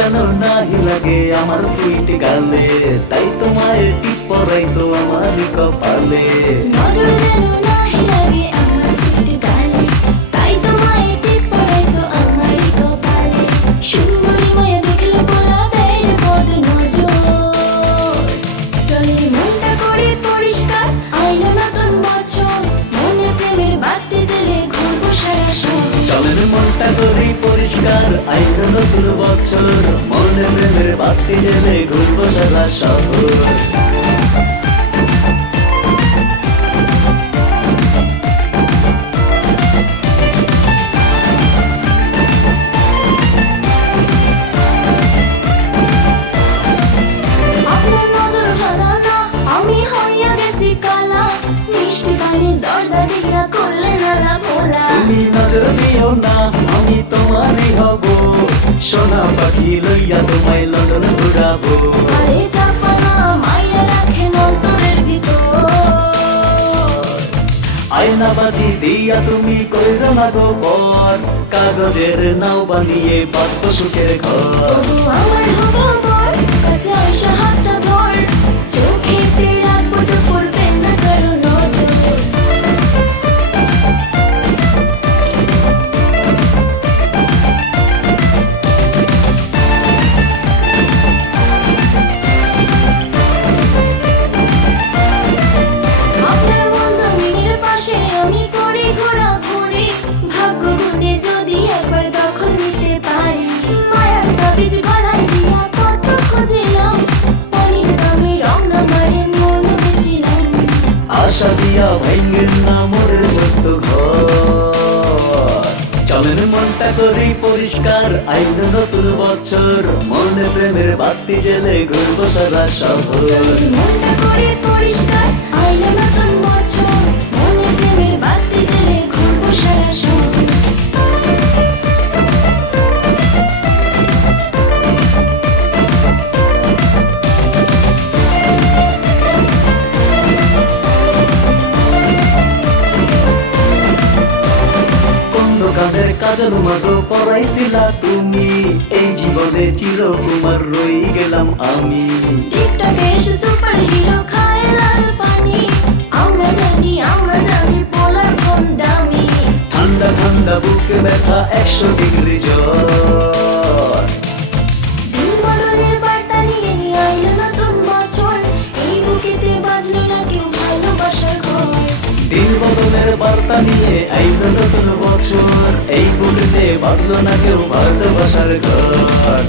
যেন নাহি লাগে আমার সুইট গালে, তাই তোমায় টিপ পরাইতো আমার কপালে। নজর যেন নাহি লাগে আমার সুইট গালে, তাই তোমায় টিপ পরাইতো আমার কপালে। সুন্দরী মায়া দেখলে বলা দেয় রে বদ নজর। চলে মনটা করে পরিষ্কার, আইলো নতুন বছর, মনে প্রেমের বাতি জ্বেলে ঘুরবো সারা শহর। চলেন মনটা করি পরিষ্কার, আইলো নতুন বছর, মনে প্রেমের বাতি জেলে ঘুরবো সারা শহর। আপনার নজর ভালো না, আমি হইয়া গেছি কালা, মিষ্টি পানি জর্দা দিয়া করলে নালা ভোলা। তুমি নজর দিও না, আমি তোমারই হব, সোনা পাখি লইয়া তোমায় লন্ডন ঘুরাবো। আরে চাপা না, মাইয়া রাখেন অন্তরের ভিতর। আয়না বাজি দিয়া তুমি কইরো না গো পর, কাগজের নাও বানিয়ে বাঁধবো সুখের ঘর। তবু আমার হবো বর, কাছে আইসা হাতটা ধর, চোখেতে রাখবো যে পড়বে না কারো নজর। আপনার মন জমিনের পাশে আমি করি ঘোরাঘুরি, ভাগ্য গুণে যদি একবার দখল নিতে পারি। মায়ার তাবিজ গলায় দিয়া কত খুঁজিলাম, পানির দামে রং না মারে মন বেচিলাম। আশা দিয়া ভাঙ্গেন না মোরে ছোট্ট ঘর। চলেন মনটা করি পরিষ্কার, আইলো নতুন বছর, মনে প্রেমের বাতি জেলে ঘুরবো সারা শহর। চলে মনটা করে পরিষ্কার, আইলো নতুন বছর, মনে প্রেমের বাতি জ্বেলে ঘুরবো সারা শহর। কোন দোকানের কাজল মাগো পরাইছিলা তুমি, এই জীবনে চিরকুমার রই গেলাম আমি। টিকটকে এসে সুপার হিরো খায় লাল পানি, আমরা জানি পোলার ভন্ডামি। ঠান্ডা ঠান্ডা বুকে ব্যথা 100 ডিগ্রি জ্বর। দিন বদলের বার্তা নিয়ে আইলো নতুন বছর, এই বুকেতে বাঁধলো না কেউ ভালোবাসার ঘর। দিন বদলের বার্তা নিয়ে আইলো নতুন বছর, এই বুকেতে বাঁধলো না কেউ ভালোবাসার ঘর।